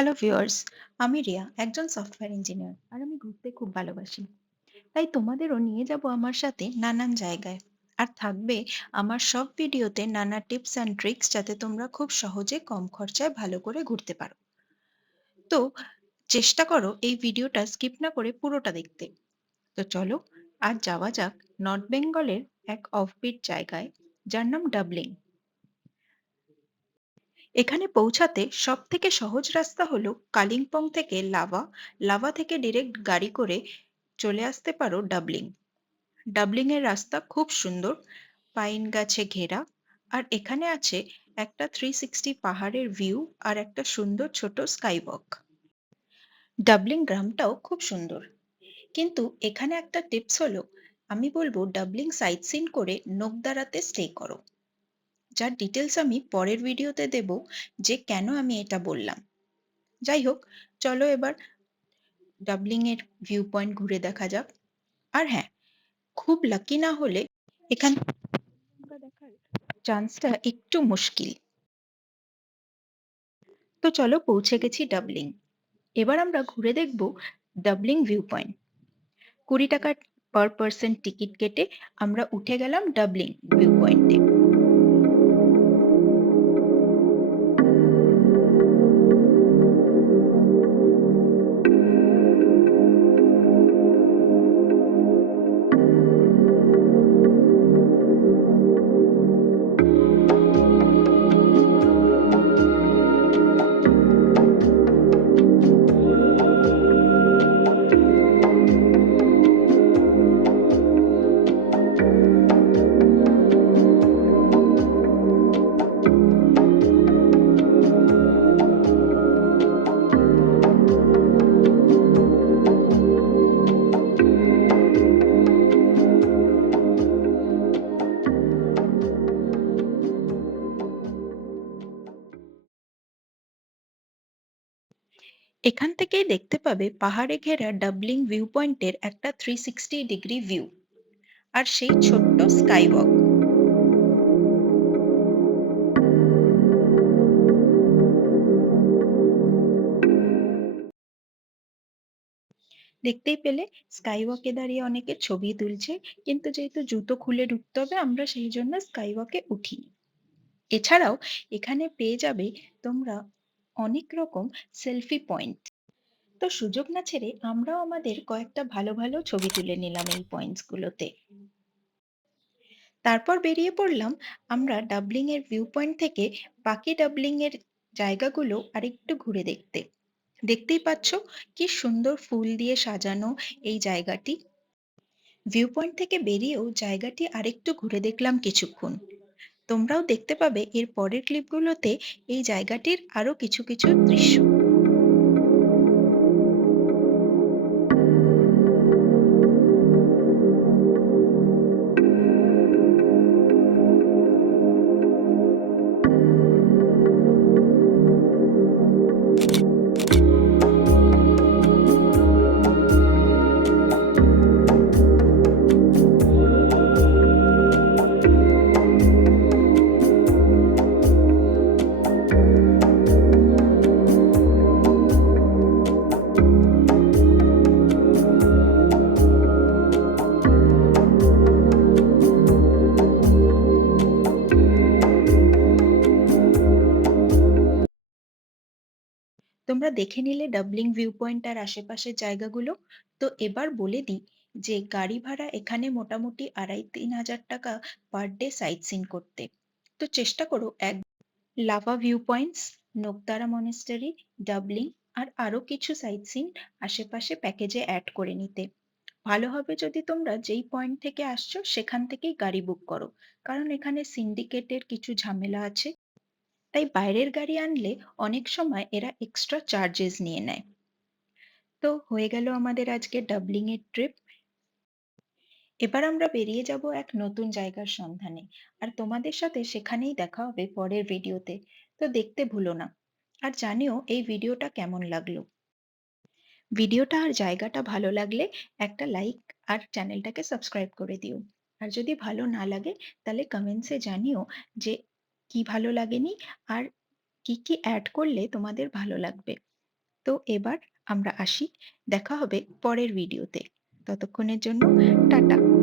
Hello viewers, আমি রিয়া, একজন software engineer আর আমি ঘুরতে খুব ভালোবাসি। তাই তোমাদেরও নিয়ে যাব আমার সাথে নানান জায়গায়। আর থাকবে আমার সব ভিডিওতে নানা টিপস অ্যান্ড ট্রিক্স যাতে তোমরা খুব সহজে কম খরচায় ভালো করে ঘুরতে পারো। তো চেষ্টা করো এই ভিডিওটা স্কিপ না করে পুরোটা দেখতে। তো চলো আজ যাওয়া যাক নর্থ বেঙ্গলের এক অফবিট জায়গায় যার নাম ডাবলিং। এখানে পৌঁছাতে সবথেকে সহজ রাস্তা হলো কালিম্পং থেকে লাভা, লাভা থেকে ডিরেক্ট গাড়ি করে চলে আসতে পারো ডাবলিং। ডাবলিং এর রাস্তা খুব সুন্দর, পাইন গাছে ঘেরা, আর এখানে আছে একটা 360 পাহাড়ের ভিউ আর একটা সুন্দর ছোট স্কাই ওয়াক। ডাবলিং গ্রামটাও খুব সুন্দর, কিন্তু এখানে একটা টিপস হলো আমি বলবো ডাবলিং সাইট সিন করে নোকদারাতে স্টে করো, যার ডিটেলস আমি পরের ভিডিওতে দেব যে কেন আমি এটা বললাম। যাই হোক, চলো এবার ডাবলিং এর ভিউ পয়েন্ট ঘুরে দেখা যাক। আর হ্যাঁ, খুব লাকি না হলে এখান থেকে দেখার চান্সটা একটু মুশকিল। তো চলো পৌঁছে গেছি ডাবলিং। এবার আমরা ঘুরে দেখব ডাবলিং ভিউ পয়েন্ট। 20 টাকা পার পার্সন টিকিট কেটে আমরা উঠে গেলাম ডাবলিং ভিউ পয়েন্টে। এখান থেকেই দেখতে পাবে পাহাড়ে ঘেরা ডাবলিং ভিউ পয়েন্টের একটা 360 ডিগ্রি ভিউ আর সেই ছোট্ট স্কাই ওয়াক। দেখতেই পেলে স্কাই ওয়াকে দাঁড়িয়ে অনেকে ছবি তুলছে, কিন্তু যেহেতু জুতো খুলে ঢুকতে হবে আমরা সেই জন্য স্কাই ওয়াকে উঠিনি। এছাড়াও এখানে পেয়ে যাবে তোমরা অনেক রকম সেলফি পয়েন্ট। তো সুযোগ না ছেড়ে আমরাও আমাদের কয়েকটা ভালো ভালো ছবি তুলে নিলাম এই পয়েন্টস গুলোতে। তারপর বেরিয়ে পড়লাম আমরা ডাবলিং এর ভিউ পয়েন্ট থেকে বাকি ডাবলিং এর জায়গাগুলো আরেকটু ঘুরে দেখতে। দেখতেই পাচ্ছ কি সুন্দর ফুল দিয়ে সাজানো এই জায়গাটি। ভিউ পয়েন্ট থেকে বেরিয়েও জায়গাটি আরেকটু ঘুরে দেখলাম কিছুক্ষণ। তোমরাও দেখতে পাবে এর পরের ক্লিপগুলোতে এই জায়গাটির আরো কিছু কিছু দৃশ্য। তোমরা দেখে নিলে ডাবলিং ভিউ পয়েন্ট আর আশেপাশের জায়গাগুলো। তো এবার বলে দিই যে গাড়ি ভাড়া এখানে মোটামুটি 2500-3000 টাকা পার ডে সাইট সিন করতে। তো চেষ্টা করো এক লাভা ভিউ পয়েন্টস, নোকদারা মনেস্টারি, ডাবলিং আর আরো কিছু সাইট সিন আশেপাশে প্যাকেজে অ্যাড করে নিতে। ভালো হবে যদি তোমরা যেই পয়েন্ট থেকে আসছো সেখান থেকেই গাড়ি বুক করো, কারণ এখানে সিন্ডিকেটের কিছু ঝামেলা আছে। তাই বাইরের গাড়ি আনলে অনেক সময় এরা এক্সট্রা চার্জেস নিয়ে নেয়। তো হয়ে গেল আমাদের আজকে ডাবলিং এর ট্রিপ। এবার আমরা বেরিয়ে যাব এক নতুন জায়গার সন্ধানে, আর তোমাদের সাথে সেখানেই দেখা হবে পরের ভিডিওতে। তো দেখতে ভুলো না, আর জানিও এই ভিডিওটা কেমন লাগলো। ভিডিওটা আর জায়গাটা ভালো লাগলে একটা লাইক আর চ্যানেলটাকে সাবস্ক্রাইব করে দিও। আর যদি ভালো না লাগে তাহলে কমেন্টসে জানিও যে কি ভালো লাগেনি আর কি কি অ্যাড করলে তোমাদের ভালো লাগবে। তো এবার আমরা আসি। দেখা হবে পরের ভিডিওতে। ততক্ষণের জন্য টাটা।